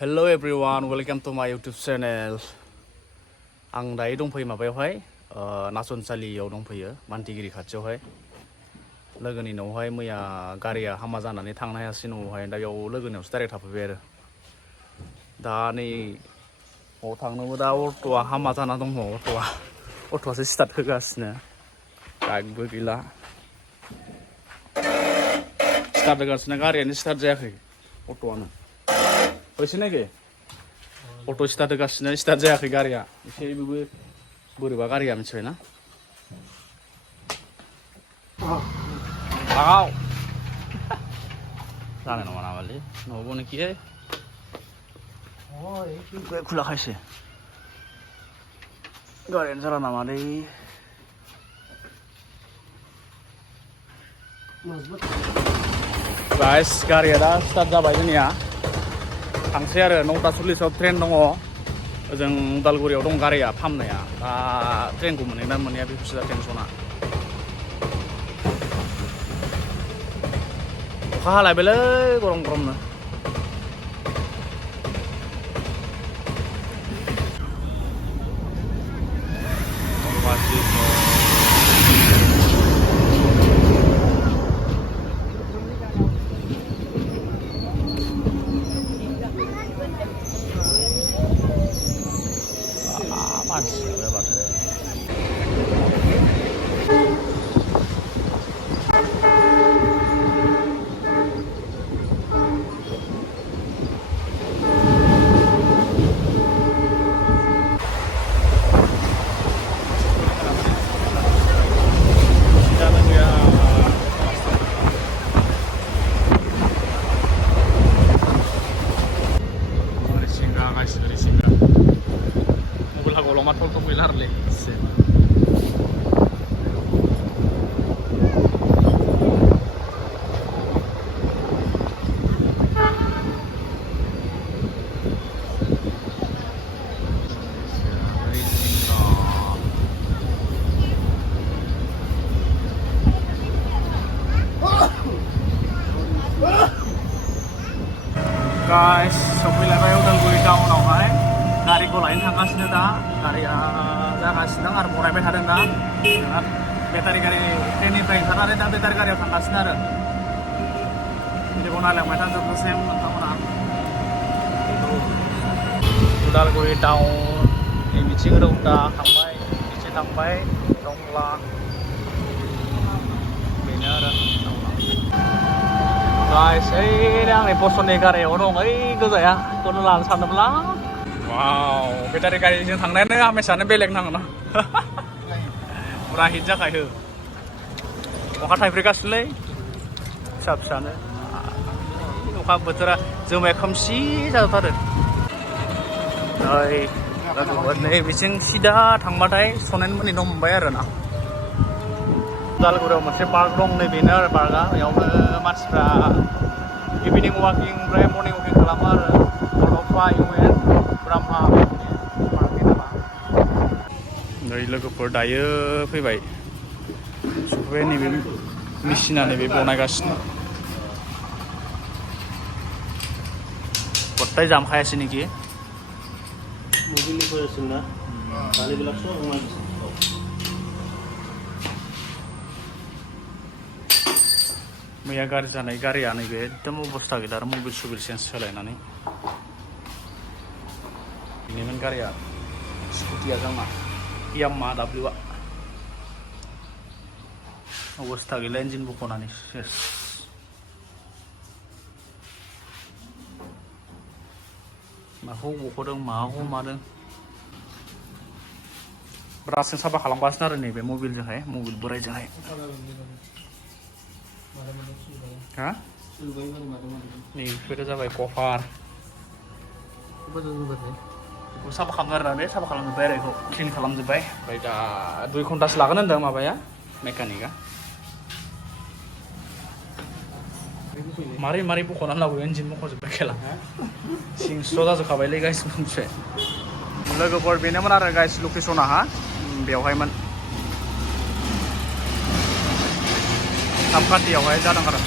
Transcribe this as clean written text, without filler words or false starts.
Hello everyone, welcome to my YouTube channel. आं दायो दंफैयो माबायावहाय नासनसालियाव दंफैयो मानटिगिरि खाथियावहाय लोगोनि न'आवहाय मैया गारिया हामा जानानै थांनो हायासै न'आवहाय दा बेयाव लोगोनियावसो डाइरेक्ट थाफैबाय आरो दा नै न'आव थांनोबो दा अट'आ हामा जाना दङ अट'आसो स्टार्ट होगासिनो बाइकबो गैला स्टार्ट होगासिनो गारियानो स्टार्ट जायाखै अट'आनो फैसै नायगे अट' स्टार्ट होगासिनो स्टार्ट जायाखै गारिया एसे बेबो बोरैबा गारिया मिथिबायना आव जानाय नङा नामालै न'आवबो नोखियै खुला खायसे गारियानो जाला नामालै गाइस गारिया दा स्टार्ट जाबाय जोंनिया थांसै आरो 9:40 ट्रेन दङ ओजों उदालगुरियाव दं गारिया फाहामनाया दा ट्रेनखौ मोनहैना मोनहैया बेखौसो दा टेनसना अखा हालायबायलै गरम गरमनो मानसियालाय माथो guys, सफैलायबाय उदालगुरि टाउनावहाय गारिखौ लायनो थांगासिनो दा गारिया जागासिनो आरो बरायबाय थादों दा बेटारि गारि ट्रेननिफ्राय ओंखारनानै दा बेटारि गारियाव थांगासिनो आरो भिडिअखौ नायलांबाय था जोबनोसै नोंथांमोना उदालगुरि टाउन बिथिं रौता थांबाय बिथिं थांबाय टंला बेनो आरो guys, आंनि पसन्दनि गारियाव दं ओइ गोजाया बेखौनो लानो सानदोंमोन वाव बेटारि गारिजों थांनायानो आमेसानो बेलेग नाङोना फुरा हिट जाखायो अखा थाइफ्रिगासिनोलै फिसा फिसानो अखा बोथोरा जोमाया खोमसि जाजोबथारो नै बिथिं सिदा थांबाथाय सनेनमोननि न' मोनबाय आरोना उदालगुरियाव मोनसे पार्क दं नै बेनो आरो पार्कआ बेयावनो मानसिफ्रा इभिनिं वाकिं ओमफ्राय मर्निं वाकिं खालामो आरो बड'फा इउएन ब्रह्मा पार्कनि नामा नै लोगोफोर दायो फैबाय सफैबाय नैबे मेसिना नैबे बनायगासिनो गथाय जामखायासै नेखि मबिलनिफ्राय ना दालिবিলাক সব সোমাই দিছে मैया गारि जानाय गारिया नैबे एकदम अबस्था गैला आरो मबिल सुबिल चेन्ज सोलायनानै बेनिमोन गारिया स्कुटिया जोंना याम्मा दाब्लिउआ अबस्था गैला इन्जिन बख'नानै सेस माखौ बख'दों माखौ मादों ब्रासजों साफा खालामगासिनो आरो नैबे मबिलजोंहाय मबिल बोराइजोंहाय हा नै बेफोरो जाबाय कभार बेखौ साफा खालामनो आरोना बे साफा खालामजोब्बाय आरो बेखौ क्लिन खालामजोब्बाय ओमफ्राय दा 2 घन्टासो लागोन होनदों माबाया मेकानिकआ मारै मारै बख'नानै लाबो इन्जिन बख'जोब्बाय खेला सिंस्र' जाजोबखाबायलै गाइस मोनसे लोगोफोर बेनोमोन आरो गाइस लकेसना हा बेवहायमोन थामकाटियावहाय जादों आरो